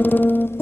Thank you.